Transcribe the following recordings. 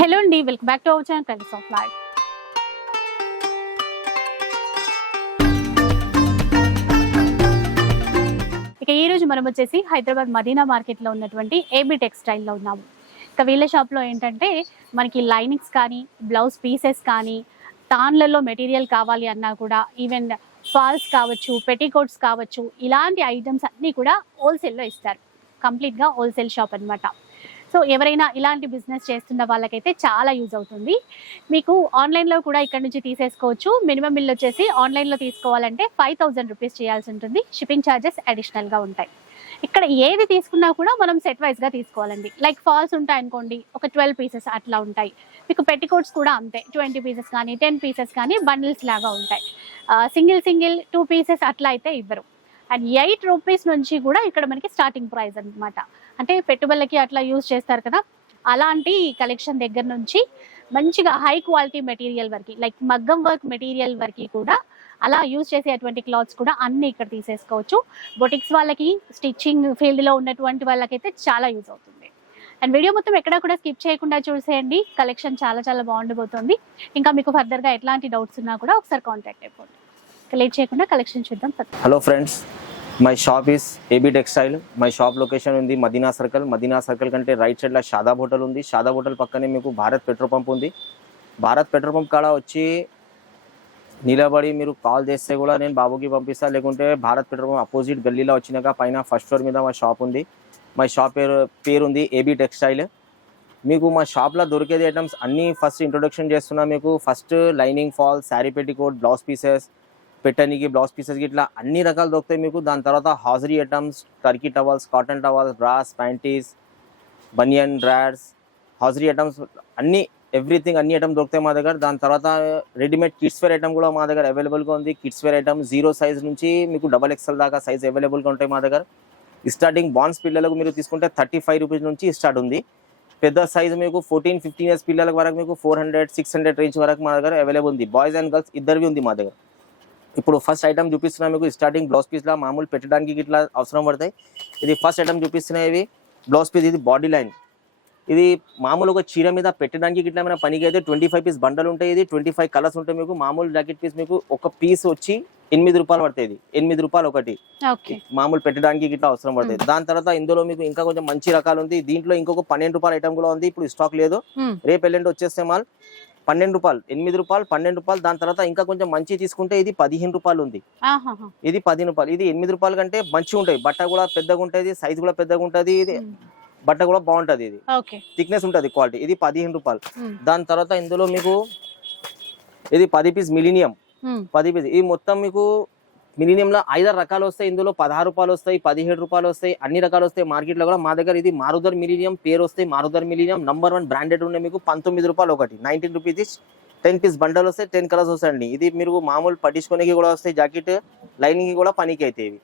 Hello అండి welcome back to our channel colours of life ఇక ఈ రోజు మనం వచ్చేసి హైదరాబాద్ మదీనా మార్కెట్లో ఉన్నటువంటి ఏబీ టెక్స్టైల్లో ఉన్నాము. ఇక వీళ్ళ షాప్లో ఏంటంటే మనకి లైనింగ్స్ కానీ బ్లౌజ్ పీసెస్ కానీ తాన్లలో మెటీరియల్ కావాలి అన్నా కూడా ఈవెన్ ఫాల్స్ కావచ్చు పెటికోట్స్ కావచ్చు ఇలాంటి ఐటమ్స్ అన్నీ కూడా హోల్సేల్లో ఇస్తారు. కంప్లీట్గా హోల్సేల్ షాప్ అనమాట సో ఎవరైనా ఇలాంటి బిజినెస్ చేస్తున్న వాళ్ళకైతే చాలా యూజ్ అవుతుంది. మీకు ఆన్లైన్లో కూడా ఇక్కడ నుంచి తీసేసుకోవచ్చు. మినిమం బిల్ వచ్చేసి ఆన్లైన్లో తీసుకోవాలంటే ఫైవ్ థౌజండ్ రూపీస్ చేయాల్సి ఉంటుంది. షిప్పింగ్ ఛార్జెస్ అడిషనల్గా ఉంటాయి. ఇక్కడ ఏది తీసుకున్నా కూడా మనం సెట్ వైజ్గా తీసుకోవాలండి. లైక్ ఫాల్స్ ఉంటాయి అనుకోండి ఒక ట్వెల్వ్ పీసెస్ అట్లా ఉంటాయి. మీకు పెట్టికోట్స్ కూడా అంతే ట్వంటీ పీసెస్ కానీ టెన్ పీసెస్ కానీ బండిల్స్ లాగా ఉంటాయి. సింగిల్ సింగిల్ టూ పీసెస్ అట్లా అయితే ఇవ్వరు. అండ్ ఎయిట్ రూపీస్ నుంచి కూడా ఇక్కడ మనకి స్టార్టింగ్ ప్రైస్ అన్నమాట. అంటే పెట్టుబడులకి అట్లా యూజ్ చేస్తారు కదా. అలాంటి కలెక్షన్ దగ్గర నుంచి మంచిగా హై క్వాలిటీ మెటీరియల్ వరకు లైక్ మగ్గం వర్క్ మెటీరియల్ వరకు కూడా అలా యూజ్ చేసేటువంటి క్లాత్స్ కూడా అన్ని ఇక్కడ తీసేసుకోవచ్చు. బొటిక్స్ వాళ్ళకి స్టిచ్చింగ్ ఫీల్డ్లో ఉన్నటువంటి వాళ్ళకైతే చాలా యూజ్ అవుతుంది. అండ్ వీడియో మొత్తం ఎక్కడ కూడా స్కిప్ చేయకుండా చూసేయండి. కలెక్షన్ చాలా చాలా బాగుండబోతుంది ఇంకా మీకు ఫర్దర్గా ఎట్లాంటి డౌట్స్ ఉన్నా కూడా ఒకసారి కాంటాక్ట్ అయిపోండి. లేట్ చేయకుండా కలెక్షన్ చూద్దాం hello friends my shop is AB textile my shop location ఉంది మదీనా సర్కిల్. మదీనా సర్కిల్ కంటే రైట్ సైడ్లో షాదాబ్ హోటల్ ఉంది. షాదాబ్ హోటల్ పక్కనే మీకు భారత్ పెట్రోల్ పంప్ ఉంది. భారత్ పెట్రోల్ పంప్ కాడ వచ్చి నిలబడి మీరు కాల్ చేస్తే కూడా నేను బాబుకి పంపిస్తా. లేకుంటే భారత్ పెట్రోల్ పంప్ అపోజిట్ గల్లీలో వచ్చినాక పైన ఫస్ట్ ఫ్లోర్ మీద మా షాప్ ఉంది. మా షాప్ పేరు పేరు ఉంది ఏబీ టెక్స్టైల్ మీకు మా షాప్లో దొరికేది ఐటమ్స్ అన్నీ ఫస్ట్ ఇంట్రొడక్షన్ చేస్తున్నా మీకు. First lining fall sari petticoat blouse pieces పెట్టడానికి బ్లౌజ్ పీసెస్ ఇట్లా అన్ని రకాలు దొరుకుతాయి మీకు. దాని తర్వాత hosiery items turkey towels cotton towels bras panties banian డ్రాడ్స్ hosiery items అన్ని ఎవ్రీథింగ్ అన్ని ఐటమ్ దొరుకుతాయి మా దగ్గర. దాని తర్వాత రెడీమేడ్ కిడ్స్ వేర్ ఐటమ్ కూడా మా దగ్గర అవైలబుల్గా ఉంది. Kids wear item zero size నుంచి మీకు డబల్ ఎక్స్ఎల్ దాకా సైజ్ అవైలబుల్గా ఉంటాయి మా దగ్గర. స్టార్టింగ్ బాన్స్ పిల్లలకు మీరు తీసుకుంటే థర్టీ ఫైవ్ రూపీస్ నుంచి స్టార్ట్ ఉంది. పెద్ద సైజ్ మీకు ఫోర్టీన్ ఫిఫ్టీన్ ఇయర్స్ పిల్లల వరకు మీకు four hundred six hundred range వరకు మా దగ్గర అవైలబుల్ ఉంది. బాయ్స్ అండ్ గర్ల్స్ ఇద్దరివి ఉంది మా దగ్గర. ఇప్పుడు ఫస్ట్ ఐటమ్ చూపిస్తున్నా మీకు. స్టార్టింగ్ బ్లౌజ్ పీస్ లా మామూలు పెట్టడానికి ఇట్లా అవసరం పడతాయి. ఇది ఫస్ట్ ఐటమ్ చూపిస్తున్నాయి బ్లౌజ్ పీస్ ఇది బాడీ లైన్ ఇది మామూలు ఒక చీర మీద పెట్టడానికి ఇట్లా ఏమైనా పనికి అయితే ట్వంటీ ఫైవ్ పీస్ బండలు ఉంటాయి. ఇది ట్వంటీ ఫైవ్ కలర్స్ ఉంటాయి మీకు. మామూలు జాకెట్ పీస్ మీకు ఒక పీస్ వచ్చి ఎనిమిది రూపాయలు పడుతుంది ఇది. ఎనిమిది రూపాయలు ఒకటి. మామూలు పెట్టడానికి ఇట్లా అవసరం పడుతుంది దాని తర్వాత ఇందులో మీకు ఇంకా కొంచెం మంచి రకాలు ఉంది దీంట్లో ఇంకొక పన్నెండు రూపాయల ఐటమ్ కూడా ఉంది. ఇప్పుడు స్టాక్ లేదు. రేపు ఎల్లుండి వచ్చేస్తే మాల్ పన్నెండు రూపాయలు ఎనిమిది రూపాయలు పన్నెండు రూపాయలు దాని తర్వాత ఇంకా కొంచెం మంచి తీసుకుంటే ఇది పదిహేను రూపాయలు ఉంది. ఇది పదిహేను రూపాయలు ఇది ఎనిమిది రూపాయల కంటే మంచిగా ఉంటాయి. బట్ట కూడా పెద్దగా ఉంటుంది సైజ్ కూడా పెద్దగా ఉంటుంది ఇది బట్ట కూడా బాగుంటది ఇది. థిక్నెస్ ఉంటుంది క్వాలిటీ ఇది పదిహేను రూపాయలు. దాని తర్వాత ఇందులో మీకు ఇది పది పీస్ మిలీనియం పది పీస్ ఇది మొత్తం మీకు మిలీనియంలో ఐదారు రకాలు వస్తాయి. ఇందులో పదహారు రూపాయలు వస్తాయి పదిహేడు రూపాయలు వస్తాయి అన్ని రకాలు వస్తాయి. మార్కెట్లో కూడా మా దగ్గర ఇది మారుదర్ మిలీనియం పేరు వస్తాయి. Marudhar millennium number one branded ఉన్నాయి మీకు. పంతొమ్మిది రూపాయలు ఒకటి. Nineteen rupees ten piece bundle వస్తాయి టెన్ కలర్స్ వస్తాయండి ఇది మీరు మామూలు పట్టించుకోనికి కూడా వస్తాయి. జాకెట్ లైనింగ్ కూడా పనికి అవుతాయి ఇవి.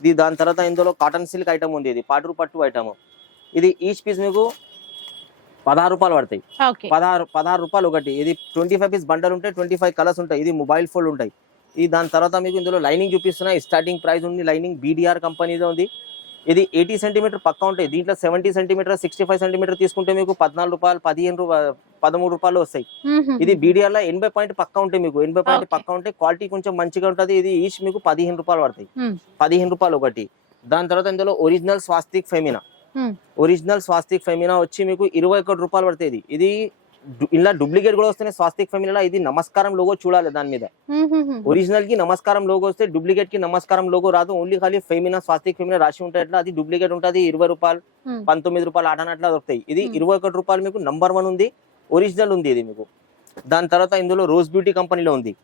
ఇది దాని తర్వాత ఇందులో కాటన్ సిల్క్ ఐటమ్ ఉంది ఇది. పాటరు పట్టు ఐటమ్ ఇది ఈచ్ పీస్ మీకు పదహారు రూపాయలు పడతాయి. పదహారు పదహారు రూపాయలు ఒకటి. ఇది ట్వంటీ ఫైవ్ పీస్ బండల్ ఉంటాయి ట్వంటీ ఫైవ్ కలర్స్ ఉంటాయి. ఇది మొబైల్ ఫోన్ ఉంటాయి. ఇది దాని తర్వాత మీకు ఇందులో లైనింగ్ చూపిస్తున్నాయి స్టార్టింగ్ ప్రైస్ ఉంది లైనింగ్ బీడీఆర్ కంపెనీలో ఉంది. ఇది ఎయిటీ సెంటీమీటర్ పక్కా ఉంటాయి. దీంట్లో seventy centimetre sixty five centimetre తీసుకుంటే మీకు పద్నాలుగు రూపాయలు పదిహేను రూపాయలు పదమూడు రూపాయలు వస్తాయి. ఇది బీడీఆర్లో ఎనభై పాయింట్ పక్కా ఉంటాయి మీకు. ఎనభై పాయింట్. పక్కా ఉంటే క్వాలిటీ కొంచెం మంచిగా ఉంటుంది. ఇది ఈచ్ మీకు పదిహేను రూపాయలు పడతాయి. పదిహేను రూపాయలు ఒకటి. దాని తర్వాత ఇందులో original Swastik Femina original Swastik Femina వచ్చి మీకు ఇరవై ఒకటి రూపాయలు పడుతుంది ఇది ఇలా డూప్లికేట్ కూడా వస్తున్నాయి స్వాస్తిక్ ఫెమినా ఇది నమస్కారం లోగో చూడాలి దాని మీద. ఒరిజినల్కి నమస్కారం లోగో వస్తే డూప్లికేట్కి నమస్కారం లోగో రాదు. ఓన్లీ ఖాళీ ఫెమినా స్వాస్తిక్ ఫెమినా రాసి ఉంటాయి అట్లా అది డూప్లికేట్ ఉంటుంది. ఇరవై రూపాయలు పంతొమ్మిది రూపాయలు ఆటనట్లా దొరుకుతాయి. ఇది. ఇరవై ఒకటి రూపాయలు మీకు నంబర్ వన్ ఉంది. ఒరిజినల్ ఉంది ఇది మీకు. దాని తర్వాత ఇందులో రోజ్ బ్యూటీ కంపెనీలో ఉంది.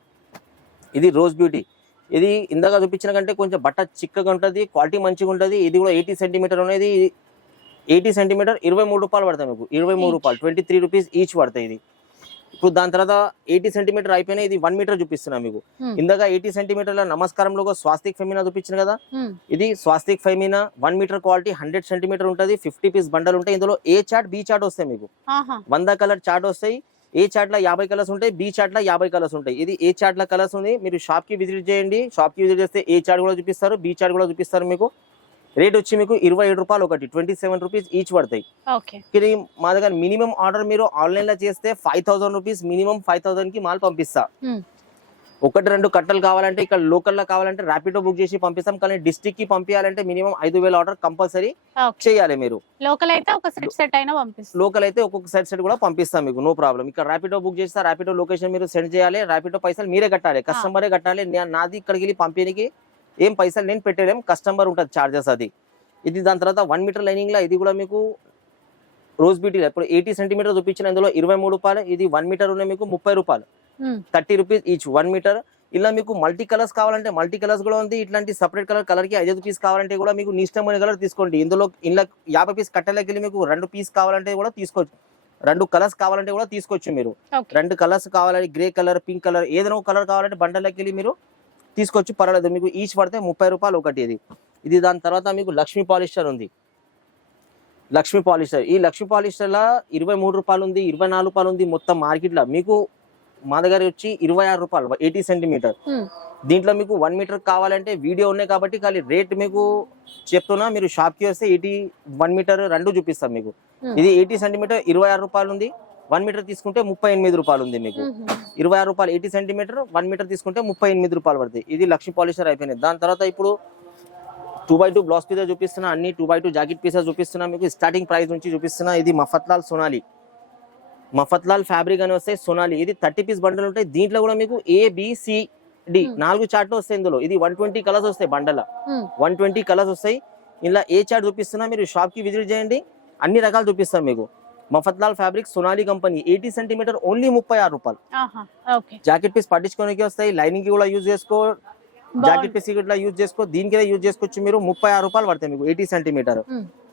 ఇది రోజ్ బ్యూటీ ఇది ఇందాక చూపించిన కంటే కొంచెం బట్ట చిక్కగా ఉంటుంది క్వాలిటీ మంచిగా ఉంటుంది. ఇది కూడా ఎయిటీ సెంటీమీటర్ అనేది ఎయిటీ సెంటీమీటర్ ఇరవై మూడు రూపాయలు పడతాయి మీకు. ఇరవై మూడు. రూపాయలు. ట్వంటీ త్రీ రూపీస్ ఈచ్ పడతాయి ఇది. ఇప్పుడు దాని తర్వాత ఎయిటీ సెంటీమీటర్ అయిపోయినా ఇది వన్ మీటర్ చూపిస్తున్నా మీకు. ఇందాక ఎయిటీ సెంటీమీటర్ల నమస్కారంలో స్వాస్తిక్ ఫెమినా చూపించిన కదా? ఇది Swastik Femina one metre quality hundred centimetre ఉంటుంది ఫిఫ్టీ పీస్ బండల్ ఉంటాయి. ఇందులో ఏ చార్ట్ బి చార్ట్ వస్తాయి మీకు. వంద కలర్ చార్ట్ వస్తాయి. ఏ చార్ట్లో యాభై కలర్స్ ఉంటాయి బి చార్ట్లో యాభై కలర్స్ ఉంటాయి. ఇది ఏ చార్ట్లో కలర్స్ ఉంది? మీరు షాప్కి విజిట్ చేయండి. షాప్కి విజిట్ చేస్తే ఏ చార్ట్ కూడా చూపిస్తారు బి చార్ట్ కూడా చూపిస్తారు మీకు. రేట్ వచ్చి మీకు ఇరవై ఏడు రూపాయలు ఒకటి ట్వంటీ సెవెన్ రూపీస్ ఈచ్ పడతాయి కానీ మా దగ్గర మినిమం ఆర్డర్ మీరు ఆన్లైన్లో చేస్తే five thousand rupees minimum five థౌసండ్కి మాల్ పంపిస్తా. Hmm. ఒకటి రెండు కట్టలు కావాలంటే ఇక్కడ లోకల్లో కావాలంటే ర్యాపిడో బుక్ చేసి పంపిస్తాం కానీ డిస్టిక్కి పంపించాలంటే మినిమం ఐదు వేల ఆర్డర్ కంపల్సరీ చేయాలి మీరు. లోకల్ అయితే ఒక సెట్ సెట్ అయినా పంపిస్తాం. లోకల్ అయితే ఒక్కొక్క సైడ్ సైడ్ కూడా పంపిస్తాం మీకు నో ప్రాబ్లం ఇక్కడ ర్యాపిడో బుక్ చేస్తే ర్యాపిడో లొకేషన్ మీరు సెండ్ చేయాలి ర్యాపిడో పైసలు మీరే కట్టాలి కస్టమరే కట్టాలి నే- నాది ఇక్కడికి వెళ్ళి పంపిణీకి ఏం పైసలు నేను పెట్టలేం కస్టమర్ ఉంటుంది చార్జెస్ అది. ఇది దాని తర్వాత వన్ మీటర్ లైనింగ్లో ఇది కూడా మీకు రోజ్ బ్యూటీ ఇప్పుడు ఎయిటీ సెంటీమీటర్ చూపించిన ఇందులో ఇరవై మూడు రూపాయలు ఇది వన్ మీటర్ ఉన్నాయి మీకు ముప్పై రూపాయలు. Thirty rupees each one metre ఇలా మీకు మల్టీ కలర్స్ కావాలంటే మల్టీ కలర్స్ కూడా ఉంది ఇట్లాంటి సపరేట్ కలర్ కలర్కి ఐదు పీస్ కావాలంటే కూడా మీకు నీ ఇష్టమైన కలర్ తీసుకోండి. ఇందులో ఇలా యాభై పీస్ కట్టెలకి వెళ్ళి మీకు రెండు పీస్ కావాలంటే కూడా తీసుకోవచ్చు. రెండు కలర్స్ కావాలంటే కూడా తీసుకోవచ్చు మీరు. రెండు కలర్స్ కావాలంటే గ్రే కలర్ పింక్ కలర్ ఏదైనా కలర్ కావాలంటే బండలకి వెళ్ళి మీరు తీసుకోవచ్చు పర్వాలేదు మీకు ఈచ్ పడితే ముప్పై రూపాయలు ఒకటి ఇది. ఇది దాని తర్వాత మీకు లక్ష్మీ పాలిస్టర్ ఉంది. లక్ష్మీ పాలిస్టర్. ఈ లక్ష్మీ పాలిస్టర్ లా ఇరవై మూడు రూపాయలు ఉంది ఇరవై నాలుగు రూపాయలు ఉంది మొత్తం మార్కెట్లో మీకు మా దగ్గర వచ్చి ఇరవై ఆరు రూపాయలు ఎయిటీ సెంటీమీటర్. దీంట్లో మీకు వన్ మీటర్ కావాలంటే వీడియో ఉన్నాయి కాబట్టి ఖాళీ రేట్ మీకు చెప్తున్నా మీరు షాప్కి వస్తే ఎయిటీ వన్ మీటర్ రెండు చూపిస్తాం మీకు. ఇది ఎయిటీ సెంటీమీటర్ ఇరవై ఆరు రూపాయలు ఉంది. వన్ మీటర్ తీసుకుంటే ముప్పై ఎనిమిది రూపాయలు ఉంది మీకు. ఇరవై ఆరు రూపాయలు ఎయిటీ సెంటీమీటర్ వన్ మీటర్ తీసుకుంటే ముప్పై ఎనిమిది రూపాయలు పడుతుంది. ఇది లక్ష్మీ పాలిషర్ అయిపోయింది దాని తర్వాత ఇప్పుడు two by two blouse pieces చూపిస్తున్నా అన్ని two by two jacket pieces చూపిస్తున్నా మీకు స్టార్టింగ్ ప్రైస్ నుంచి చూపిస్తున్నా ఇది మఫత్లాల్ సోనాలి. మఫత్లాల్ ఫ్యాబ్రిక్ అని వస్తాయి సోనాలి. ఇది థర్టీ పీస్ బండల్ ఉంటాయి. దీంట్లో కూడా మీకు ఏ సి డి Hmm. నాలుగు చార్ట్లు వస్తాయి ఇందులో. ఇది వన్ ట్వంటీ కలర్స్ వస్తాయి బండల. వన్ ట్వంటీ కలర్స్ వస్తాయి. ఇలా ఏ చార్ట్ చూపిస్తున్నా మీరు షాప్కి విజిట్ చేయండి. అన్ని రకాలు చూపిస్తాం మీకు. Mafatlal fabric Sonali company eighty centimetre only ముప్పై ఆరు రూపాయలు. జాకెట్ పీస్ పట్టించుకోనికి వస్తాయి లైనింగ్ కూడా యూజ్ చేసుకో జాకెట్ పీస్ ఇట్లా యూజ్ చేసుకో దీనికి యూజ్ చేసుకోవచ్చు మీరు ముప్పై ఆరు రూపాయలు పడతాయి మీకు ఎయిటీ సెంటీమీటర్.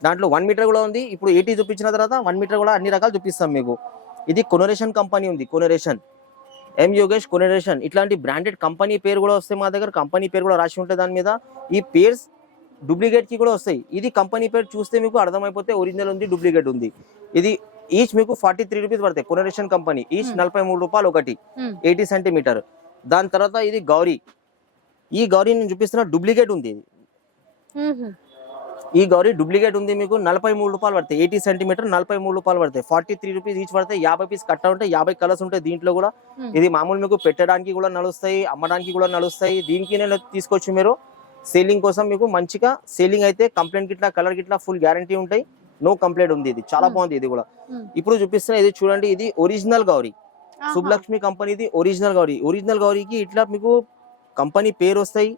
దాంట్లో వన్ మీటర్ కూడా ఉంది ఇప్పుడు ఎయిటీ చూపించిన తర్వాత వన్ మీటర్ కూడా అన్ని రకాలు చూపిస్తాం మీకు. ఇది కొనరేషన్ కంపెనీ ఉంది కొనరేషన్. ఎం యోగేష్ కొనరేషన్. ఇట్లాంటి బ్రాండెడ్ కంపెనీ పేరు కూడా వస్తాయి మా దగ్గర కంపెనీ పేరు కూడా రాసి ఉంటుంది దాని మీద. ఈ పేర్స్ డూప్లికేట్కి కూడా వస్తాయి. ఇది కంపెనీ పేరు చూస్తే మీకు అర్థమైపోతే ఒరిజినల్ ఉంది డూప్లికేట్ ఉంది. ఇది ఈచ్ మీకు ఫార్టీ త్రీ రూపీస్ పడతాయి. కొనరేషన్ కంపెనీ ఈచ్ Hmm. నలభై మూడు రూపాయలు ఒకటి. Hmm. ఎయిటీ సెంటీమీటర్ దాని తర్వాత ఇది గౌరీ. ఈ గౌరీ నేను చూపిస్తున్న డూప్లికేట్ ఉంది ఇది. ఈ గౌరీ డూప్లికేట్ ఉంది మీకు నలభై మూడు రూపాయలు పడతాయి. ఎయిటీ సెంటీమీటర్ నలభై మూడు రూపాయలు పడతాయి. ఫార్టీ త్రీ రూపీస్ ఈచ్ పడతాయి. యాభై పీస్ కట్ట ఉంటాయి యాభై కలర్స్ ఉంటాయి దీంట్లో కూడా. Hmm. ఇది మామూలు మీకు పెట్టడానికి కూడా నడుస్తాయి అమ్మడానికి కూడా నడుస్తాయి. దీనికి నేను తీసుకోవచ్చు మీరు. సేలింగ్ కోసం మీకు మంచిగా సేలింగ్ అయితే కంప్లైంట్ గిట్లా కలర్ గిట్లా ఫుల్ గ్యారంటీ ఉంటాయి. నో కంప్లైంట్ ఉంది ఇది. చాలా Hmm. బాగుంది ఇది కూడా. Hmm. ఇప్పుడు చూపిస్తున్న ఇది చూడండి ఇది ఒరిజినల్ గౌరీ. శుభలక్ష్మి కంపెనీది ఒరిజినల్ గౌరీ ఒరిజినల్ గౌరీకి ఇట్లా మీకు కంపెనీ పేరు వస్తాయి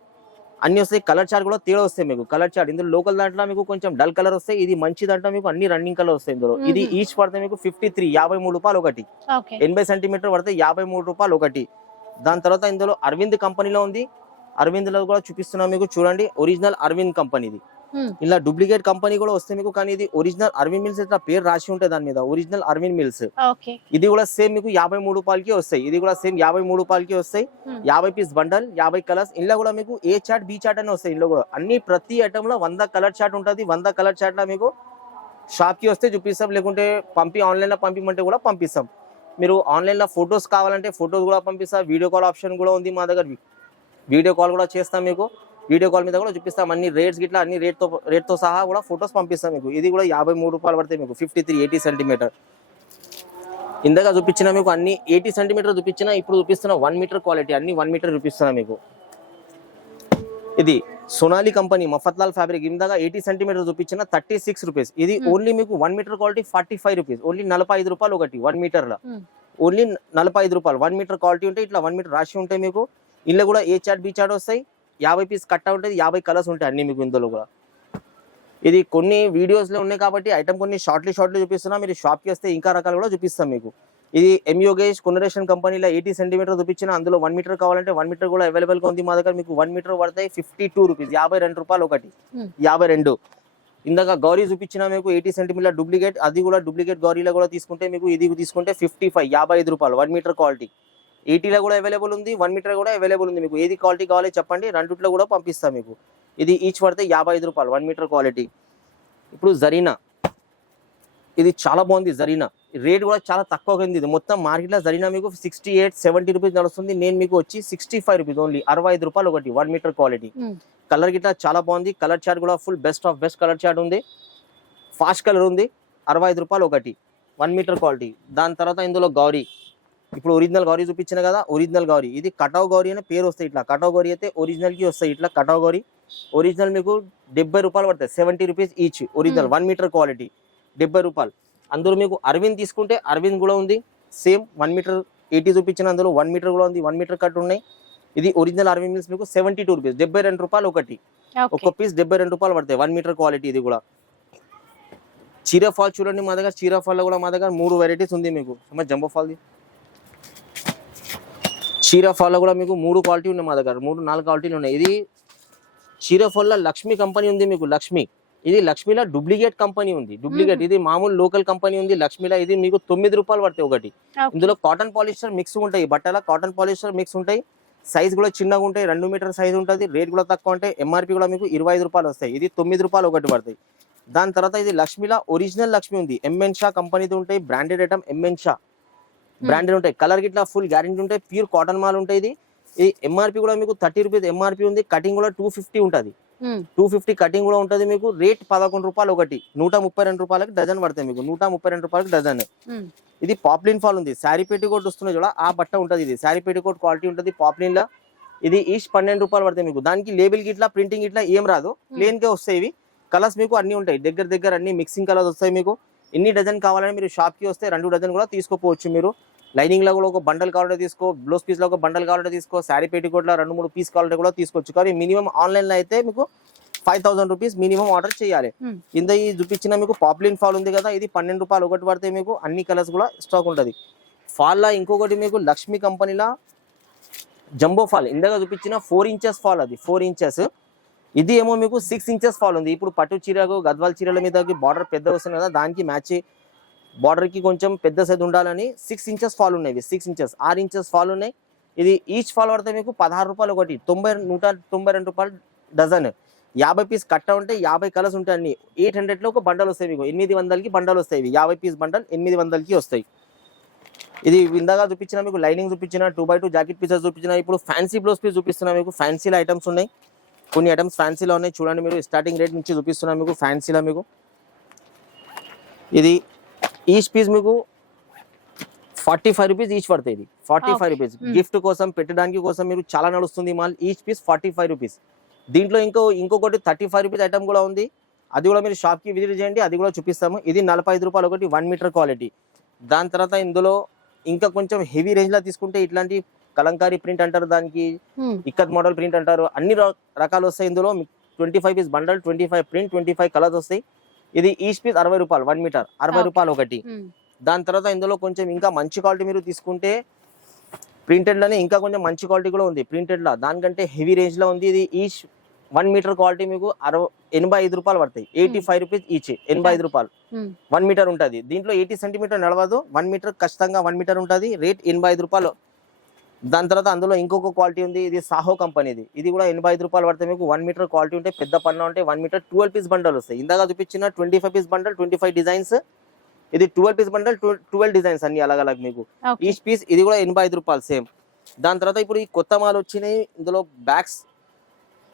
అన్ని వస్తాయి కలర్ చార్ట్ కూడా తేడా వస్తాయి మీకు. కలర్ చార్ట్ ఇందులో లోకల్ దాంట్లో మీకు కొంచెం డల్ కలర్ వస్తాయి ఇది మంచి దాంట్లో మీకు అన్ని రన్నింగ్ కలర్ వస్తాయి ఇందులో. ఇది. ఈచ్ పడితే మీకు ఫిఫ్టీ త్రీ యాభై మూడు రూపాయలు ఒకటి. ఎనభై సెంటీమీటర్ పడితే యాభై మూడు రూపాయలు ఒకటి. దాని తర్వాత ఇందులో అరవింద్ కంపెనీలో ఉంది అరవింద్లో కూడా చూపిస్తున్నా మీకు. చూడండి ఒరిజినల్ అరవింద్ కంపెనీది. ఇలా డూప్లికేట్ కంపెనీ కూడా వస్తే మీకు కానీ ఇది ఒరిజినల్ అరవింద్ మిల్స్ ఇట్లా పేరు రాసి ఉంటుంది దాని మీద. ఒరిజినల్ అరవింద్ మిల్స్ ఇది కూడా సేమ్ మీకు యాభై మూడు రూపాయలకి వస్తాయి. ఇది కూడా సేమ్ యాభై మూడు రూపాయలకి వస్తాయి. యాభై పీస్ బండల్ యాభై కలర్స్ ఇందులో కూడా మీకు ఏ చార్ట్ బి చార్ట్ అని వస్తాయి ఇందులో కూడా. అన్ని ప్రతి ఐటమ్లో వంద కలర్ చార్ట్ ఉంటుంది. వంద కలర్ చార్ట్లో మీకు షాప్కి వస్తే చూపిస్తాం. లేకుంటే పంపి ఆన్లైన్లో పంపిమంటే కూడా పంపిస్తాం. మీరు ఆన్లైన్లో ఫొటోస్ కావాలంటే ఫొటోస్ కూడా పంపిస్తాం. వీడియో కాల్ ఆప్షన్ కూడా ఉంది మా దగ్గర. వీడియో కాల్ కూడా చేస్తాం మీకు. వీడియో కాల్ మీద కూడా చూపిస్తాం. అన్ని రేట్స్ గిట్లా అన్ని రేట్తో రేట్తో సహా కూడా ఫొటోస్ పంపిస్తాం మీకు. ఇది కూడా యాభై మూడు రూపాయలు పడతాయి మీకు ఫిఫ్టీ త్రీ ఎయిటీ సెంటీమీటర్ ఇందాక చూపించిన మీకు అన్ని ఎయిటీ సెంటీమీటర్ చూపించిన ఇప్పుడు చూపిస్తున్న వన్ మీటర్ క్వాలిటీ అన్ని వన్ మీటర్ చూపిస్తున్నా మీకు. ఇది సోనాలి కంపెనీ మఫత్లాల్ ఫ్యాబ్రిక్ ఇందాక ఎయిటీ సెంటీమీటర్ చూపించిన థర్టీ సిక్స్ రూపీస్ ఇది Hmm. ఓన్లీ మీకు one metre quality forty five rupees only నలభై ఐదు రూపాయలు ఒకటి వన్ మీటర్లో. Hmm. ఓన్లీ నలభై ఐదు రూపాయలు. వన్ మీటర్ క్వాలిటీ ఉంటాయి ఇట్లా వన్ మీటర్ రాసి ఉంటాయి మీకు ఇందులో కూడా ఏ చార్ట్ బి చార్ట్ వస్తాయి? యాభై పీస్ కట్ట ఉంటుంది యాభై కలర్స్ ఉంటాయి అన్ని మీకు ఇందులో కూడా. ఇది కొన్ని వీడియోస్లో ఉన్నాయి కాబట్టి ఐటమ్ కొన్ని షార్ట్లీ షార్ట్లీ చూపిస్తున్నా. మీరు షాప్కి వస్తే ఇంకా రకాలు కూడా చూపిస్తాం మీకు. ఇది ఎం యోగేష్ కొనరేషన్ కంపెనీలో ఎయిటీ సెంటీమీటర్ చూపించిన అందులో వన్ మీటర్ కావాలంటే వన్ మీటర్ కూడా అవైలబుల్గా ఉంది మా దగ్గర. మీకు వన్ మీటర్ పడతాయి ఫిఫ్టీ టూ రూపీస్ యాభై రెండు రూపాయలు ఒకటి. Hmm. యాభై రెండు. ఇందాక గౌరీ చూపించిన మీకు ఎయిటీ సెంటీమీటర్ డూప్లికేట్ అది కూడా డూప్లికేట్ గౌరీలో కూడా తీసుకుంటే మీకు ఇది తీసుకుంటే ఫిఫ్టీ ఫైవ్ యాభై ఐదు రూపాయలు వన్ మీటర్ క్వాలిటీ ఎయిటీలో కూడా అవైలబుల్ ఉంది వన్ మీటర్ కూడా అవైలబుల్ ఉంది మీకు. ఏది క్వాలిటీ కావాలి చెప్పండి రెండిట్లో కూడా పంపిస్తాం మీకు. ఇది ఈచ్ పడితే యాభై ఐదు రూపాయలు వన్ మీటర్ క్వాలిటీ ఇప్పుడు జరీనా ఇది చాలా బాగుంది జరీనా రేట్ కూడా చాలా తక్కువగా ఉంది ఇది. మొత్తం మార్కెట్లో జరీనా మీకు సిక్స్టీ ఎయిట్ సెవెంటీ రూపీస్ నడుస్తుంది. నేను మీకు వచ్చి సిక్స్టీ ఫైవ్ రూపీస్ ఓన్లీ అరవై ఐదు రూపాయలు ఒకటి వన్ మీటర్ క్వాలిటీ. కలర్ గిట్లా చాలా బాగుంది. కలర్ చార్ట్ కూడా full best of best colour chart ఉంది. ఫాస్ట్ కలర్ ఉంది. అరవై ఐదు రూపాయలు ఒకటి వన్ మీటర్ క్వాలిటీ దాని తర్వాత ఇందులో గౌరీ ఇప్పుడు ఒరిజినల్ గౌరీ చూపించిన కదా ఒరిజినల్ గౌరీ ఇది కటావ్ గౌరీ అనే పేరు వస్తాయి ఇట్లా. కటావ్ గౌరీ అయితే ఒరిజినల్కి వస్తాయి ఇట్లా కటావ్ గౌరీ ఒరిజినల్ మీకు డెబ్బై రూపాయలు పడతాయి. Seventy rupees each original one metre quality డెబ్బై రూపాయలు. అందులో మీకు అరవింద్ తీసుకుంటే అరవింద్ కూడా ఉంది. సేమ్ వన్ మీటర్ ఎయిటీ చూపించిన అందులో వన్ మీటర్ కూడా ఉంది. వన్ మీటర్ కట్ ఉన్నాయి. ఇది ఒరిజినల్ అరవింద్ మిల్స్ మీకు సెవెంటీ టూ రూపీస్ డెబ్బై రెండు రూపాయలు ఒకటి. ఒక్క పీస్ డెబ్బై రెండు రూపాయలు పడతాయి. వన్ మీటర్ క్వాలిటీ ఇది కూడా. చీర ఫాల్ చూడండి మా దగ్గర. చీర ఫాల్ కూడా మా దగ్గర మూడు వెరైటీస్ ఉంది మీకు. జంబో ఫాల్ది. చీర ఫాల్లో కూడా మీకు మూడు క్వాలిటీ ఉన్నాయి మా దగ్గర. మూడు నాలుగు క్వాలిటీలు ఉన్నాయి. ఇది చీర ఫాల్లో లక్ష్మి కంపెనీ ఉంది మీకు లక్ష్మి. ఇది లక్ష్మిలో డూప్లికేట్ కంపెనీ ఉంది. డూప్లికేట్. ఇది మామూలు లోకల్ కంపెనీ ఉంది. లక్ష్మిలో ఇది మీకు తొమ్మిది రూపాయలు పడతాయి ఒకటి. ఇందులో కాటన్ పాలిస్టర్ మిక్స్ ఉంటాయి. బట్టల కాటన్ పాలిస్టర్ మిక్స్ ఉంటాయి. సైజ్ కూడా చిన్నగా ఉంటాయి. రెండు మీటర్ సైజ్ ఉంటుంది. రేట్ కూడా తక్కువ ఉంటాయి. ఎంఆర్పి కూడా మీకు ఇరవై రూపాయలు వస్తాయి. ఇది తొమ్మిది రూపాయలు ఒకటి పడతాయి. దాని తర్వాత ఇది లక్ష్మిలా ఒరిజినల్ లక్ష్మి ఉంది. ఎంఎన్ షా కంపెనీది ఉంటాయి. Branded item MN Shah branded ఉంటాయి. కలర్ గిట్లా ఫుల్ గ్యారెంటీ ఉంటాయి. ప్యూర్ కాటన్ మాల్ ఉంటాయి ఇది. ఇది ఎంఆర్పి కూడా మీకు థర్టీ రూపీస్ ఎంఆర్పి ఉంది. కటింగ్ కూడా టూ ఫిఫ్టీ ఉంటుంది. టూ ఫిఫ్టీ కటింగ్ కూడా ఉంటుంది మీకు. రేట్ పదకొండు రూపాయలు ఒకటి. నూట ముప్పై రెండు రూపాయలకి డజన్ పడతాయి మీకు. నూట ముప్పై రెండు రూపాయలకి డజన్ ఇది పాప్లిన్ ఫాల్ ఉంది. శారీ పెట్టికోట్ వస్తుంది చూడ. ఆ బట్ట ఉంటుంది ఇది. శారీ పెట్టికోట్ క్వాలిటీ ఉంటుంది పాప్లిన్ లా. ఇది ఈచ్ పన్నెండు రూపాయలు పడతాయి మీకు. దానికి లేబుల్ గిట్లా ప్రింటింగ్ ఇట్లా ఏం రాదు. ప్లేన్గా వస్తాయి ఇవి. కలర్స్ మీకు అన్ని ఉంటాయి. దగ్గర దగ్గర అన్ని మిక్సింగ్ కలర్స్ వస్తాయి మీకు. ఎన్ని డజన్ కావాలని మీరు షాప్కి వస్తే రెండు డజన్ కూడా తీసుకోపోవచ్చు మీరు. లైనింగ్లో కూడా ఒక బండల్ కావాలంటే తీసుకో బ్లౌజ్ పీస్లో ఒక బండల్ కావాలంటే తీసుకో శారీ పెట్టికోట్లో రెండు మూడు పీస్ కావాలంటే కూడా తీసుకోవచ్చు. కానీ మినిమం ఆన్లైన్లో అయితే మీకు five thousand rupees minimum order చేయాలి. Hmm. కింద ఈ చూపించిన మీకు పాపులిన్ ఫాల్ ఉంది కదా ఇది పన్నెండు రూపాయలు ఒకటి పడితే మీకు అన్ని కలర్స్ కూడా స్టాక్ ఉంటుంది. ఫాల్ లా ఇంకొకటి మీకు లక్ష్మి కంపెనీలా జంబో ఫాల్ ఇందాక చూపించిన ఫోర్ ఇంచెస్ ఫాల్ అది ఫోర్ ఇంచెస్. ఇది ఏమో మీకు సిక్స్ ఇంచెస్ ఫాల్ ఉంది. ఇప్పుడు పట్టు చీరకు గద్వాల్ చీరల మీద బార్డర్ పెద్ద వస్తుంది కదా దానికి మ్యాచ్ బార్డర్కి కొంచెం పెద్ద సైజ్ ఉండాలని సిక్స్ ఇంచెస్ ఫాల్ ఉన్నాయి సిక్స్ ఇంచెస్ ఆరు ఇంచెస్ ఫాల్ ఉన్నాయి. ఇది ఈచ్ ఫాల్ పడితే మీకు పదహారు రూపాయలు ఒకటి తొంభై నూట తొంభై రెండు రూపాయలు డజన్ యాభై పీస్ కట్ట ఉంటే యాభై కలర్స్ ఉంటాయి అన్ని. ఎయిట్ హండ్రెడ్లో ఒక బండలు వస్తాయి మీకు. ఎనిమిది వందలకి బండలు వస్తాయి ఇవి. యాభై పీస్ బండల్ ఎనిమిది వందలకి వస్తాయి. ఇది ఇందాక చూపించిన మీకు లైనింగ్ చూపించిన two by two jacket pieces చూపించిన ఇప్పుడు ఫ్యాన్సీ బ్లౌజ్ పీస్ చూపిస్తున్నా మీకు. ఫ్యాన్సీలో ఐటమ్స్ ఉన్నాయి. కొన్ని ఐటమ్స్ ఫ్యాన్సీలో ఉన్నాయి. చూడండి మీరు. స్టార్టింగ్ రేట్ నుంచి చూపిస్తున్నా మీకు. ఫ్యాన్సీలో మీకు. ఇది ఈచ్ పీస్ మీకు ఫార్టీ ఫైవ్ రూపీస్ ఈచ్ పడుతుంది ఇది. Forty five. రూపీస్. గిఫ్ట్ కోసం పెట్టడానికి కోసం మీరు చాలా నడుస్తుంది mall. Each piece forty five rupees. దీంట్లో ఇంకో ఇంకొకటి థర్టీ ఫైవ్ రూపీస్ ఐటమ్ కూడా ఉంది. అది కూడా మీరు షాప్కి విజిట్ చేయండి. అది కూడా చూపిస్తాము. ఇది నలభై ఐదు రూపాయలు ఒకటి వన్ మీటర్ క్వాలిటీ. దాని తర్వాత ఇందులో ఇంకా కొంచెం హెవీ రేంజ్లో తీసుకుంటే ఇట్లాంటి కలంకారీ ప్రింట్ అంటారు దానికి. ఇక్కత్ మోడల్ ప్రింట్ అంటారు. అన్ని రకాలు వస్తాయి ఇందులో. Twenty five piece bundle twenty five print twenty five colours వస్తాయి. ఇది ఈచ్ పీస్ అరవై రూపాయలు వన్ మీటర్ అరవై. రూపాయలు ఒకటి. దాని తర్వాత ఇందులో కొంచెం ఇంకా మంచి క్వాలిటీ మీరు తీసుకుంటే ప్రింటెడ్లోనే ఇంకా కొంచెం మంచి క్వాలిటీ కూడా ఉంది ప్రింటెడ్ లా. దానికంటే హెవీ రేంజ్లో ఉంది ఇది ఈచ్ వన్ మీటర్ క్వాలిటీ మీకు అరవై ఎనభై ఐదు రూపాయలు పడతాయి. ఎయిటీ ఫైవ్ రూపీస్ ఈచ్ ఎనభై ఐదు రూపాయలు. వన్ మీటర్ ఉంటుంది. దీంట్లో ఎయిటీ సెంటీమీటర్ నడవదు వన్ మీటర్ ఖచ్చితంగా వన్ మీటర్ ఉంటుంది. రేట్ ఎనభై ఐదు రూపాయలు. దాని తర్వాత అందులో ఇంకొక క్వాలిటీ ఉంది ఇది సాహో కంపెనీది ఇది కూడా ఎనభై ఐదు రూపాయలు పడితే మీకు వన్ మీటర్ క్వాలిటీ ఉంటే పెద్ద పన్న ఉంటే one metre twelve piece bundle వస్తాయి. ఇందాక చూపించిన twenty five piece bundle twenty five designs ఇది twelve piece bundle twelve designs అన్ని అలగ్ అలగ్ మీకు ఈచ్ పీస్ ఇది కూడా ఎనభై ఐదు రూపాయలు సేమ్ దాని తర్వాత ఇప్పుడు ఈ కొత్త మాల్ వచ్చినాయి. ఇందులో బ్యాగ్స్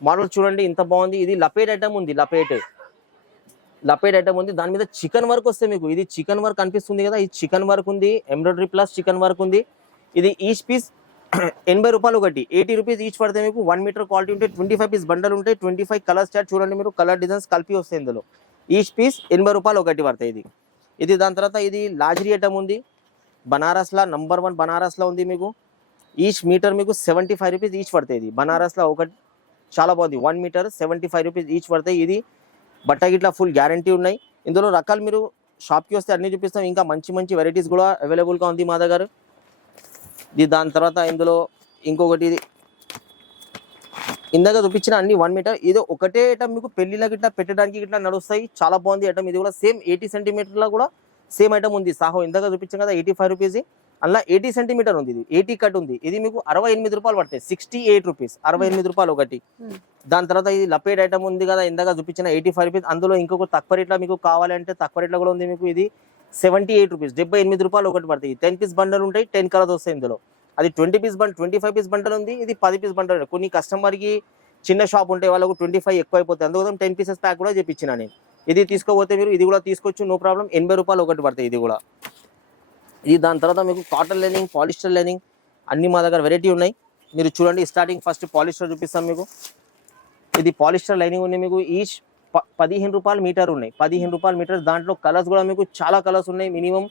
మోడల్ చూడండి ఇంత బాగుంది. ఇది లపేట్ ఐటమ్ ఉంది లపేట్ లపేట్ ఐటమ్ ఉంది. దాని మీద చికెన్ వర్క్ వస్తే మీకు. ఇది చికెన్ వర్క్ కనిపిస్తుంది కదా. ఇది చికెన్ వర్క్ ఉంది. ఎంబ్రాయిడరీ ప్లస్ చికెన్ వర్క్ ఉంది. ఇది ఈచ్ పీస్ ఎనభై రూపాయలు ఒకటి. ఎయిటీ రూపీస్ ఈచ్ పడితే మీకు వన్ మీటర్ క్వాలిటీ ఉంటే ట్వంటీ ఫైవ్ పీస్ బండల్ ఉంటాయి ట్వంటీ ఫైవ్ కలర్ స్టార్ట్ చూడండి మీరు కలర్ డిజైన్స్ కలిపి వస్తాయి ఇందులో. ఈచ్ పీస్ ఎనభై రూపాయలు ఒకటి పడతాయి ఇది. ఇది దాని తర్వాత ఇది లాజరీ ఐటమ్ ఉంది. బనారస్లా నంబర్ వన్ బనారస్లో ఉంది మీకు. ఈచ్ మీటర్ మీకు సెవెంటీ ఫైవ్ రూపీస్ ఈచ్ పడతాయి ఇది. బనారస్లో ఒకటి చాలా బాగుంది. One metre seventy five rupees each పడతాయి ఇది. బట్ట గిట్లా ఫుల్ గ్యారంటీ ఉన్నాయి. ఇందులో రకాలు మీరు షాప్కి వస్తే అన్ని చూపిస్తాం. ఇంకా మంచి మంచి వెరైటీస్ కూడా అవైలబుల్గా ఉంది మా దగ్గర. ఇది దాని తర్వాత ఇందులో ఇంకొకటి ఇది. ఇందాక చూపించిన అన్ని వన్ మీటర్ ఇది ఒకటే ఐటమ్ మీకు పెళ్ళిళ్ళ గిట్లా పెట్టడానికి గిట్లా నడుస్తాయి. చాలా బాగుంది ఐటమ్ ఇది కూడా సేమ్ ఎయిటీ సెంటీమీటర్ల కూడా సేమ్ ఐటమ్ ఉంది. సాహో ఇందాక చూపించాం కదా ఎయిటీ ఫైవ్ రూపీస్ అలా ఎయిటీ సెంటీమీటర్ ఉంది ఇది. ఎయిటీ కట్ ఉంది. ఇది మీకు అరవై ఎనిమిది రూపాయలు పడతాయి. సిక్స్టీ ఎయిట్ రూపీస్ అరవై ఎనిమిది రూపాయలు ఒకటి. Hmm. దాని తర్వాత ఇది లపేట్ ఐటమ్ ఉంది కదా. ఇందాక చూపించిన ఎయిటీ ఫైవ్ రూపీస్ అందులో ఇంకొక తక్కువ రేట్లో మీకు కావాలంటే తక్కువ రేట్లో కూడా ఉంది మీకు ఇది. సెవెంటీ ఎయిట్ రూపీస్ డెబ్బై ఎనిమిది రూపాయలు ఒకటి పడతాయి. టెన్ పీస్ బండల్ ఉంటాయి టెన్ కలర్స్ వస్తాయి ఇందులో. అది ట్వంటీ పీస్ బండ్ ట్వంటీ ఫైవ్ పీస్ బండల్ ఉంది ఇది పది పీస్ బండల్ కొన్ని కస్టమర్కి చిన్న షాప్ ఉంటే వాళ్ళకు ట్వంటీ ఫైవ్ ఎక్కువ అయిపోతుంది అందుకోసం టెన్ పీసెస్ ప్యాక్ కూడా చెప్పించిన నేను. ఇది తీసుకోపోతే మీరు ఇది కూడా తీసుకోవచ్చు నో ప్రాబ్లం ఎనభై రూపాయలు ఒకటి పడతాయి ఇది కూడా. ఇది దాని తర్వాత మీకు కాటన్ లెనింగ్ పాలిస్టర్ లెనింగ్ అన్ని మా దగ్గర వెరైటీ ఉన్నాయి. మీరు చూడండి స్టార్టింగ్ ఫస్ట్ పాలిస్టర్ చూపిస్తాం మీకు. ఇది పాలిస్టర్ లైనింగ్ ఉంది మీకు. ఈచ్ పదిహేను రూపాయలు మీటర్ ఉన్నాయి. పదిహేను రూపాయలు మీటర్. దాంట్లో కలర్స్ కూడా మీకు చాలా కలర్స్ ఉన్నాయి. Minimum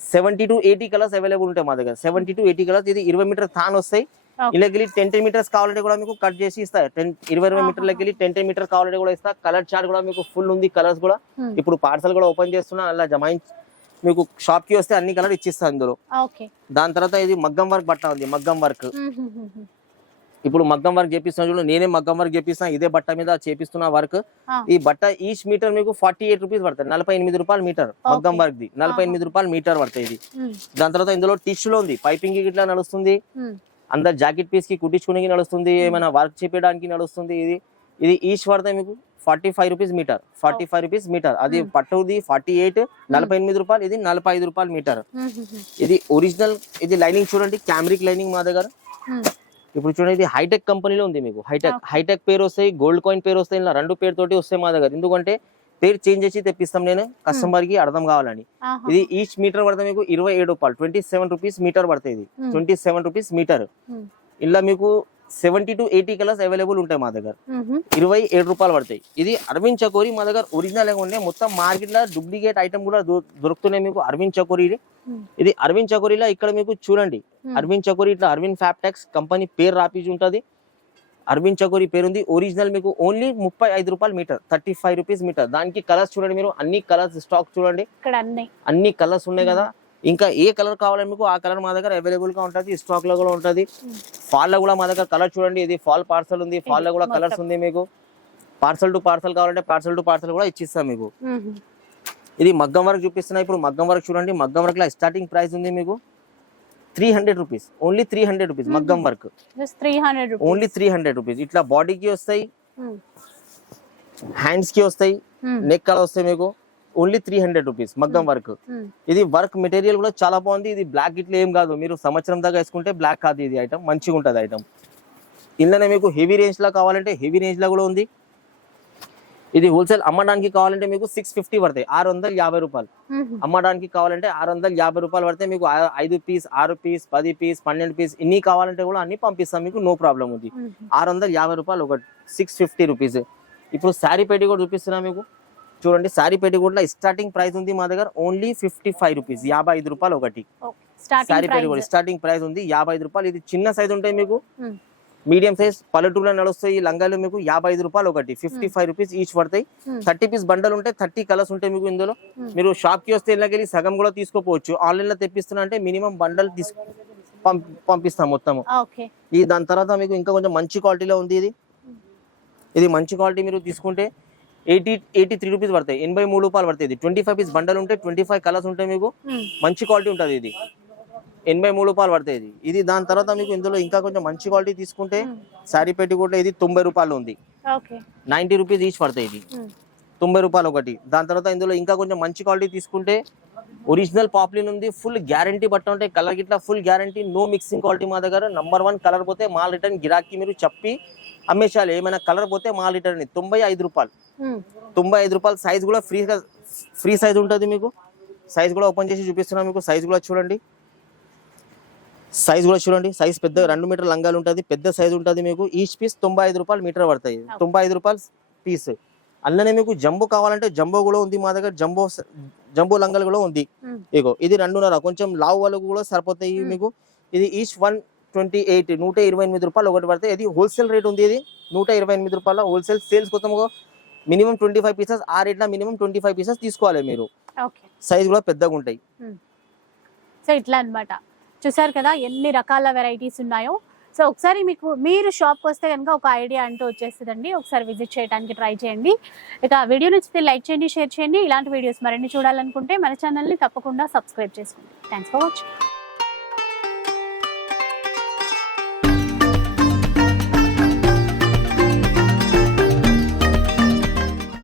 seventy to eighty colours available ఉంటాయి మా దగ్గర. సెవెంటీ టు ఎయిటీ కలర్స్ ఇది ఇరవై మీటర్ థాన్ వస్తాయి. ఇలాగెళ్ళి టెన్ టెన్ మీటర్స్ కావాలంటే కూడా మీకు కట్ చేసి ఇస్తా. టెన్ ఇరవై ఇరవై. మీటర్లకి వెళ్ళి టెన్ టెన్ మీటర్ కావాలంటే కూడా ఇస్తా. కలర్ చార్ట్ కూడా మీకు ఫుల్ ఉంది. కలర్స్ కూడా. Hmm. ఇప్పుడు పార్సల్ కూడా ఓపెన్ చేస్తున్నా. అలా జమాయించి మీకు షాప్కి వస్తే అన్ని కలర్ ఇచ్చిస్తా ఓకే దాని తర్వాత ఇది మగ్గం వర్క్ బట్ట ఉంది. మగ్గం వర్క్ ఇప్పుడు మగ్గం వర్క్ చేపిస్తున్నా చూడు నేనే మగ్గం వర్క్ చేపిస్తున్నా ఇదే బట్ట మీద చేపిస్తున్నా వర్క్. ఈ బట్ట ఈచ్ మీటర్ మీకు ఫార్టీ ఎయిట్ రూపీస్ పడుతుంది నలభై ఎనిమిది రూపాయలు మీటర్ మగ్గం వర్క్ ది నలభై. ఎనిమిది రూపాయలు మీటర్ పడుతుంది ఇది. దాని తర్వాత ఇందులో టిష్యూలో ఉంది పైపింగ్ ఇట్లా నడుస్తుంది. అందరు జాకెట్ పీస్కి కుట్టించుకునేకి నడుస్తుంది ఏమైనా వర్క్ చేపించడానికి నడుస్తుంది ఇది. ఇది ఈచ్ పడతాయి మీకు forty five rupees metre forty five rupees metre. అది. పట్టుది ఫార్టీ ఎయిట్ నలభై ఎనిమిది రూపాయలు ఇది నలభై ఐదు రూపాయలు మీటర్. ఇది ఒరిజినల్ ఇది లైనింగ్ చూడండి క్యామ్రిక్ లైనింగ్ మా దగ్గర. ఇప్పుడు చూడండి ఇది హైటెక్ కంపెనీలో ఉంది మీకు. హైటెక్. హైటెక్ పేరు వస్తాయి గోల్డ్ కాయిన్ పేరు వస్తాయి ఇలా రెండు పేరు తోటి వస్తాయి మా దగ్గర. ఎందుకంటే పేరు చేంజ్ చేసి తెప్పిస్తాం నేను కస్టమర్కి అర్థం కావాలని. ఇది ఈచ్ మీటర్ పడితే మీకు ఇరవై ఏడు రూపాయలు ట్వంటీ సెవెన్ రూపీస్ మీటర్ పడుతుంది ఇది. Twenty seven rupees metre. ఇలా మీకు seventy to eighty colours available ఉంటాయి మా దగ్గర. ఇరవై ఏడు రూపాయలు పడతాయి. ఇది అరవింద్ చకోరి మా దగ్గర ఒరిజినల్ ఉండే మొత్తం మార్కెట్లో డూప్లికేట్ ఐటమ్ కూడా దొరుకుతున్నాయి మీకు అరవింద్ చకోరి ఇది. అరవింద్ చకోరిలో ఇక్కడ మీకు చూడండి. అరవింద్ చకోరి ఇట్లా అరవింద్ ఫ్యాప్టెక్స్ కంపెనీ పేరు రాపిసి ఉంటది. అరవింద్ చకోరి పేరు ఉంది ఒరిజినల్ మీకు ఓన్లీ ముప్పై ఐదు రూపాయలు metre thirty five rupees metre దానికి కలర్స్ చూడండి మీరు. అన్ని కలర్స్ స్టాక్ చూడండి. అన్ని. కలర్స్ ఉన్నాయి కదా. ఇంకా ఏ కలర్ కావాలని మీకు ఆ కలర్ మా దగ్గర అవైలబుల్గా ఉంటది స్టాక్లో కూడా ఉంటది. ఫాల్లో కూడా మా దగ్గర కలర్ చూడండి ఇది ఫాల్ పార్సల్ ఉంది ఫాల్లో కూడా. కలర్స్ ఉంది మీకు. పార్సల్ టు పార్సల్ కావాలంటే పార్సల్ టు పార్సల్ కూడా ఇచ్చిస్తాం మీకు. ఇది మగ్గం వర్క్ చూపిస్తున్నా ఇప్పుడు మగ్గం వర్క్ చూడండి మగ్గం వర్క్లో స్టార్టింగ్ ప్రైస్ ఉంది మీకు. Three hundred rupees only three hundred rupees మగ్గం work. Only three hundred rupees ఇట్లా బాడీకి వస్తాయి హ్యాండ్స్కి వస్తాయి నెక్ కలర్ వస్తాయి మీకు. ఓన్లీ త్రీ హండ్రెడ్ రూపీస్ మగ్గం వర్క్. ఇది వర్క్ మెటీరియల్ కూడా చాలా బాగుంది. ఇది బ్లాక్ ఇట్లా ఏం కాదు. మీరు సంవత్సరం దాకా వేసుకుంటే బ్లాక్ కాదు ఇది ఐటమ్ మంచిగా ఉంటుంది ఐటమ్ ఇందులోనే మీకు హెవీ రేంజ్లో కావాలంటే హెవీ రేంజ్లో కూడా ఉంది. ఇది హోల్సేల్ అమ్మడానికి కావాలంటే మీకు సిక్స్ ఫిఫ్టీ పడతాయి. ఆరు వందల యాభై రూపాయలు. అమ్మడానికి కావాలంటే ఆరు వందల యాభై రూపాయలు పడితే మీకు ఐదు పీస్ ఆరు పీస్ పది పీస్ పన్నెండు పీస్ ఇన్ని కావాలంటే కూడా అన్ని పంపిస్తాం. మీకు నో ప్రాబ్లం ఉంది. ఆరు వందల యాభై రూపాయలు ఒకటి సిక్స్ ఫిఫ్టీ రూపీస్ ఇప్పుడు శారీ పెట్టి కూడా చూపిస్తున్నా మీకు. చూడండి శారీ పెట్టి కూడా స్టార్టింగ్ ప్రైస్ ఉంది మా దగ్గర ఓన్లీ ఫిఫ్టీ ఫైవ్ రూపీస్ యాభై ఐదు రూపాయలు ఒకటి. శారీ స్టార్టింగ్ పెట్టి స్టార్టింగ్ ప్రైస్ ఉంది యాభై ఐదు రూపాయలు. ఇది చిన్న సైజ్ ఉంటాయి మీకు. మీడియం సైజ్ పల్లెటూరులో నడుస్తాయి ఈ లంగాలు మీకు యాభై ఐదు రూపాయలు ఒకటి. ఫిఫ్టీ ఫైవ్ రూపీస్ ఈచ్ పడతాయి. థర్టీ పీస్ బండల్ ఉంటాయి థర్టీ కలర్స్ ఉంటాయి మీకు ఇందులో. మీరు షాప్కి వస్తే ఇళ్ళకెళ్ళి సగం కూడా తీసుకోపోవచ్చు. ఆన్లైన్లో తెప్పిస్తున్నా అంటే మినిమం బండల్ పంపిస్తాం మొత్తం ఓకే. ఈ దాని తర్వాత మీకు ఇంకా కొంచెం మంచి క్వాలిటీలో ఉంది ఇది. ఇది మంచి క్వాలిటీ మీరు తీసుకుంటే ఎయిటీ ఎయిటీ త్రీ రూపీస్ పడతాయి. ఎనభై మూడు రూపాయలు పడతాయి ఇది. ట్వంటీ ఫైవ్ పీస్ బండల్ ఉంటే ట్వంటీ ఫైవ్ కలర్స్ ఉంటాయి మీకు. మంచి క్వాలిటీ ఉంటుంది ఇది. ఎనభై మూడు రూపాయలు పడతాయి ఇది. ఇది దాని తర్వాత మీకు ఇందులో ఇంకా కొంచెం మంచి క్వాలిటీ తీసుకుంటే శారీ పెట్టి కూడా ఇది తొంభై రూపాయలు ఉంది. ఓకే. నైంటీ రూపీస్ ఈచ్ పడతాయి ఇది. తొంభై రూపాయలు ఒకటి. దాని తర్వాత ఇందులో ఇంకా కొంచెం మంచి క్వాలిటీ తీసుకుంటే ఒరిజినల్ పాప్లిన్ ఉంది ఫుల్ గ్యారంటీ బట్ట ఉంటాయి. కలర్ గిట్లా full guarantee no mixing quality మా దగ్గర. నంబర్ వన్ కలర్ పోతే మాల్ రిటర్న్ గిరాకీ మీరు చెప్పి అమ్మేసాలి ఏమైనా కలర్ పోతే మాల్ రిటర్న్ తొంభై ఐదు రూపాయలు. తొంభై ఐదు రూపాయలు సైజ్ కూడా ఫ్రీగా ఫ్రీ సైజ్ ఉంటుంది మీకు. సైజ్ కూడా ఓపెన్ చేసి చూపిస్తున్నాను మీకు. సైజ్ కూడా చూడండి. సైజ్ కూడా చూడండి. సైజ్ పెద్ద రెండు మీటర్ లంగాలు ఉంటుంది. పెద్ద సైజ్ ఉంటుంది మీకు. ఈచ్ పీస్ తొంభై ఐదు రూపాయలు మీటర్ పడతాయి. తొంభై ఐదు రూపాయలు పీస్ అందులోనే మీకు జంబో కావాలంటే జంబో కూడా ఉంది మా దగ్గర. జంబో జంబో లంగాలు కూడా ఉంది. ఇగో ఇది రెండున్నర. కొంచెం లావు వాళ్ళకు కూడా సరిపోతాయి. మీకు. ఇది ఈచ్ వన్ ట్వంటీ ఎయిట్ నూట ఇరవై ఎనిమిది రూపాయలు ఒకటి పడతాయి ఇది హోల్సేల్ రేట్ ఉంది ఇది. నూట ఇరవై ఎనిమిది రూపాయల హోల్సేల్ సేల్స్ కోసం మినిమం ట్వంటీ ఫైవ్ పీసెస్ ఆ రేట్లో మినిమం ట్వంటీ ఫైవ్ పీసెస్ తీసుకోవాలి మీరు. సైజ్ కూడా పెద్దగా ఉంటాయి. సో ఇట్లా అన్నమాట. చూసారు కదా ఎన్ని రకాల వెరైటీస్ ఉన్నాయో? సో ఒకసారి మీకు మీరు షాప్కి వస్తే కనుక ఒక ఐడియా అంటూ వచ్చేస్తుందండి. ఒకసారి విజిట్ చేయడానికి ట్రై చేయండి. ఇక వీడియో నచ్చితే లైక్ చేయండి షేర్ చేయండి. ఇలాంటి వీడియోస్ మరిన్ని చూడాలనుకుంటే మన ఛానల్ని తప్పకుండా సబ్స్క్రైబ్ చేసుకోండి. Thanks for watching.